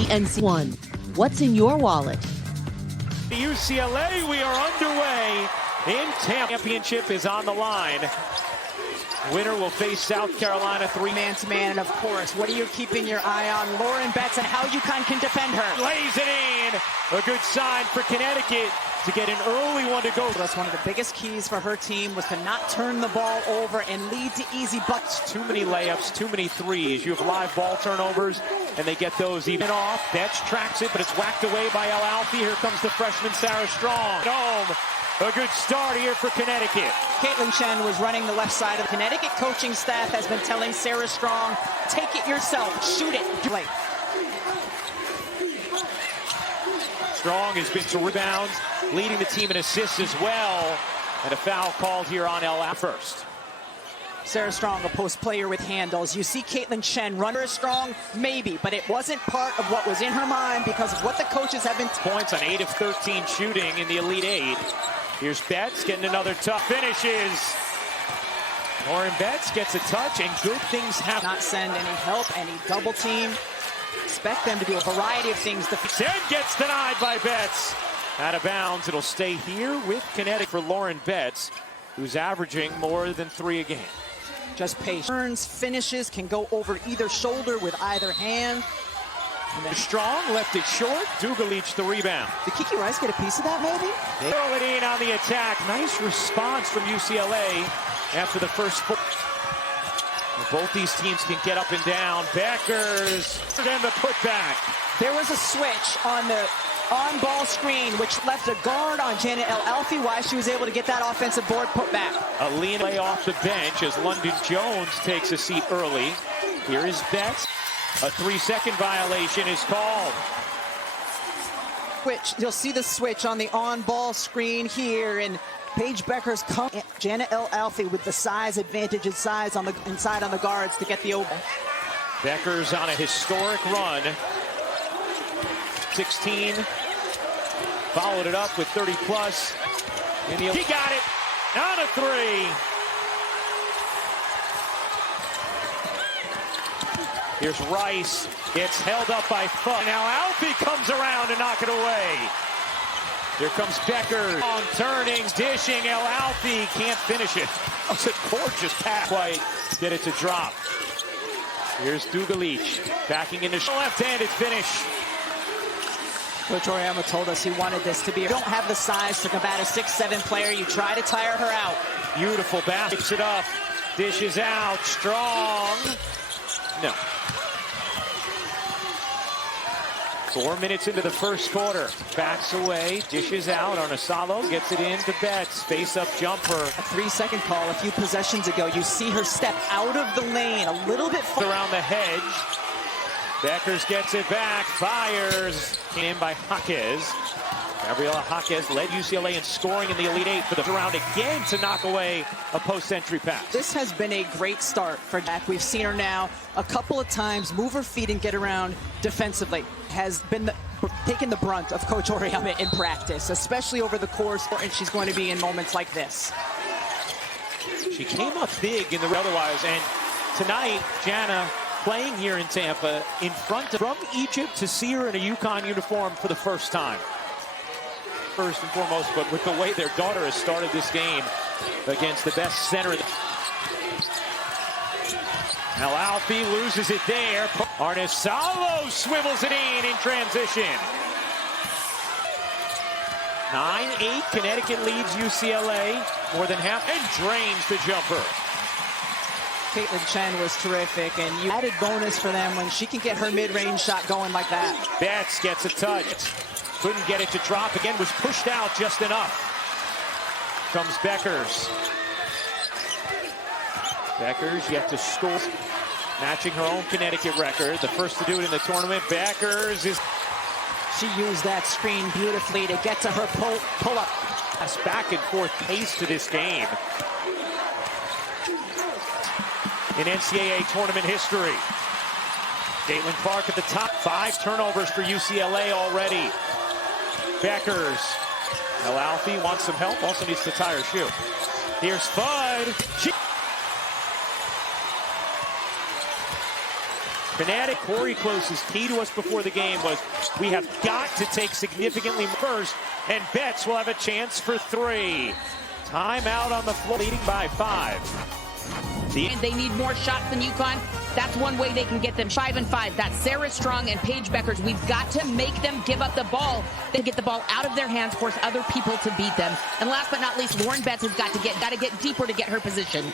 the NC1. What's in your wallet? UCLA, we are underway in Tampa. Championship is on the line. Winner will face South Carolina man-to-man, and of course, what are you keeping your eye on? Lauren Betts and how UConn can defend her. Lays it in. A good sign for Connecticut to get an early one to go. That's one of the biggest keys for her team, was to not turn the ball over and lead to easy butts. Too many layups, too many threes. You have live ball turnovers, and they get those even off. Betts tracks it, but it's whacked away by El Alfie. Here comes the freshman Sarah Strong. Home. A good start here for Connecticut. Caitlin Chen was running the left side of the Connecticut coaching staff has been telling Sarah Strong, take it yourself, shoot it. Play. Strong has been to rebounds, leading the team in assists as well. And a foul called here on El Alfie first. Sarah Strong, a post player with handles. You see Caitlin Chen run her strong, maybe, but it wasn't part of what was in her mind because of what the coaches have been. Points on 8 of 13 shooting in the Elite 8. Here's Betts getting another tough finishes. Lauren Betts gets a touch, and good things happen. Not send any help, any double team. Expect them to do a variety of things. Chen gets denied by Betts. Out of bounds, it'll stay here with Connecticut for Lauren Betts, who's averaging more than 3 a game. Just patience. Turns, finishes, can go over either shoulder with either hand. And then Strong left it short. Dugalich the rebound. Did Kiki Rice get a piece of that, maybe? They throw it in on the attack. Nice response from UCLA after the first four. Both these teams can get up and down. Beckers and the putback. There was a switch on the on-ball screen, which left a guard on Janet El Alfie. Why she was able to get that offensive board put back. A lean play off the bench as London Jones takes a seat early. Here is Betts. A 3-second violation is called. Which you'll see the switch on the on-ball screen here, and Paige Beckers come. Janet El Alfie with the size advantage and size on the inside on the guards to get the open. Beckers on a historic run. 16. Followed it up with 30 plus. He got it on a 3. Here's Rice, gets held up by Fuck. Now Alfie comes around to knock it away. Here comes Beckers. On turning, dishing, El Alfie can't finish it. Oh, it's a gorgeous pass. Quite get it to drop. Here's Dugalich, backing into left-handed finish. Coach Oriama told us he wanted this to be. You don't have the size to combat a 6'7" player. You try to tire her out. Beautiful basket. Picks it up, dishes out, Strong. No. 4 minutes into the first quarter. Backs away, dishes out. Arnasalo gets it in to Betts. Face-up jumper. A 3-second call a few possessions ago. You see her step out of the lane a little bit far. Around the hedge. Beckers gets it back. Fires. In by Jaquez. Gabriela Jaquez led UCLA in scoring in the Elite 8 for the round again to knock away a post-entry pass. This has been a great start for Jack. We've seen her now a couple of times move her feet and get around defensively. Has been taking the brunt of Coach Oriama in practice, especially over the course, and she's going to be in moments like this. She came up big in the otherwise, and tonight, Jana playing here in Tampa in front of from Egypt to see her in a UConn uniform for the first time. First and foremost, but with the way their daughter has started this game against the best center. Now Alfie loses it there. Arnasalo swivels it in transition. 9-8, Connecticut leads UCLA more than half and drains the jumper. Caitlin Chen was terrific, and you added bonus for them when she can get her mid-range shot going like that. Betts gets a touch. Couldn't get it to drop. Again, was pushed out just enough. Comes Beckers. Beckers yet to score. Matching her own Connecticut record. The first to do it in the tournament. Beckers is... She used that screen beautifully to get to her pull-up. That's back and forth pace to this game. In NCAA tournament history. Caitlin Clark at the top. 5 turnovers for UCLA already. Beckers. El Alfie wants some help. Also needs to tie her shoe. Here's Fudd. Fanatic, Corey Close's key to us before the game was we have got to take significantly first, and Betts will have a chance for 3. Timeout on the floor, leading by 5. And they need more shots than UConn. That's one way they can get them 5 and 5. That's Sarah Strong and Paige Beckers. We've got to make them give up the ball. Then get the ball out of their hands, force other people to beat them. And last but not least, Lauren Betts has got to get deeper to get her position.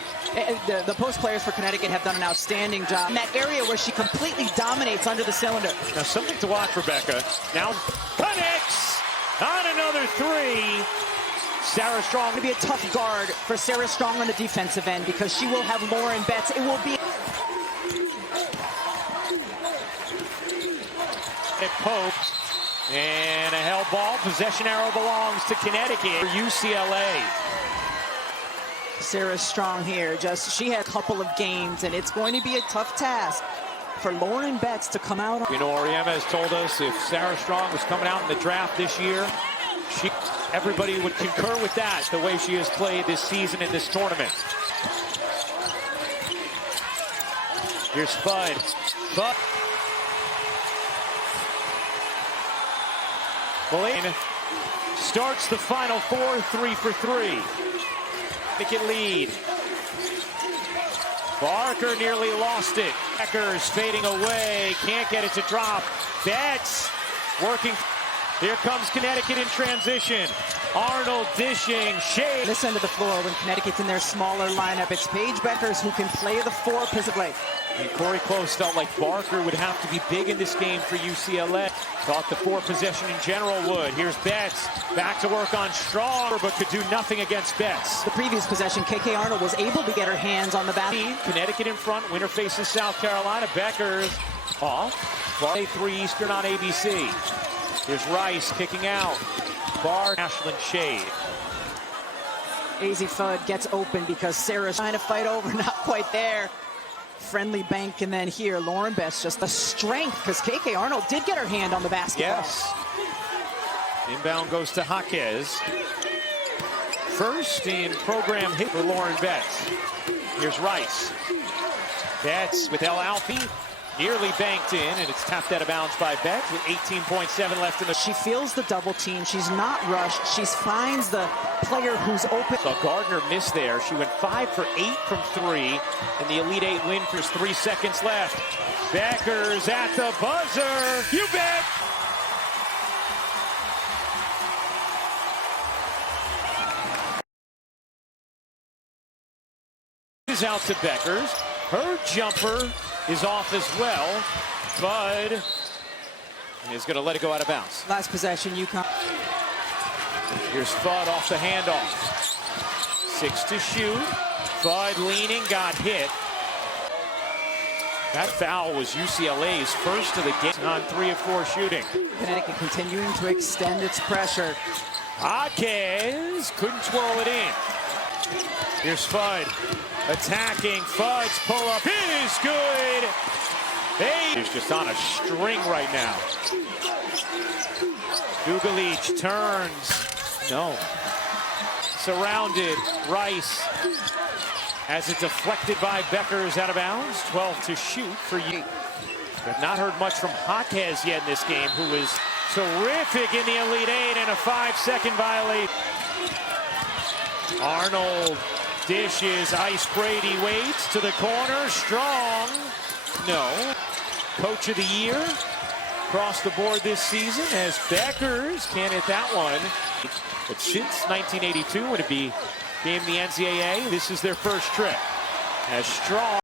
The post players for Connecticut have done an outstanding job in that area where she completely dominates under the cylinder. Now something to watch, Rebecca. Now connects on another 3. Sarah Strong. Going to be a tough guard for Sarah Strong on the defensive end because she will have Lauren Betts. It will be at Pope, and a held ball. Possession arrow belongs to Connecticut for UCLA. Sarah Strong here. She had a couple of games, and it's going to be a tough task for Lauren Betts to come out. You know, Oriema has told us if Sarah Strong was coming out in the draft this year, everybody would concur with that, the way she has played this season in this tournament. Here's Fudd. Mullane starts the final 4, 3 for 3. Connecticut lead. Barker nearly lost it. Beckers fading away, can't get it to drop. Betts working. Here comes Connecticut in transition. Arnold dishing, Shea. This end of the floor when Connecticut's in their smaller lineup, it's Paige Beckers who can play the 4 physically. And Corey Close felt like Barker would have to be big in this game for UCLA. Thought the 4 possession in general would. Here's Betts, back to work on Strong, but could do nothing against Betts. The previous possession, KK Arnold was able to get her hands on the basket. Connecticut in front, winner faces South Carolina. Beckers off. 3 Eastern on ABC. Here's Rice kicking out. Ashland Shade. AZ Fudd gets open because Sarah's trying to fight over, not quite there. Friendly bank, and then here, Lauren Betts, just the strength, because KK Arnold did get her hand on the basketball. Yes. Inbound goes to Jaquez. First in program hit for Lauren Betts. Here's Rice. Betts with El Alfie. Nearly banked in, and it's tapped out of bounds by Betts with 18.7 left in the... She feels the double team. She's not rushed. She finds the player who's open. So Gardner missed there. She went 5 for 8 from 3, and the Elite 8 win for 3 seconds left. Beckers at the buzzer. You bet! Is out to Beckers. Her jumper is off as well. Bud is going to let it go out of bounds. Last possession, UConn. Here's Fudd off the handoff. 6 to shoot. Fudd leaning, got hit. That foul was UCLA's first of the game on 3 of 4 shooting. Connecticut continuing to extend its pressure. Jaquez couldn't twirl it in. Here's Fudd attacking. Fudd's pull up is good. He's just on a string right now. Dugalich turns. No. Surrounded. Rice has it deflected by Beckers out of bounds. 12 to shoot for you. I've not heard much from Jaquez yet in this game, who was terrific in the Elite 8 and a 5-second violation. Arnold dishes. Ice Brady waits to the corner. Strong. No. Coach of the year across the board this season as Beckers can't hit that one. But since 1982, when it became the NCAA, this is their first trip. As Strong.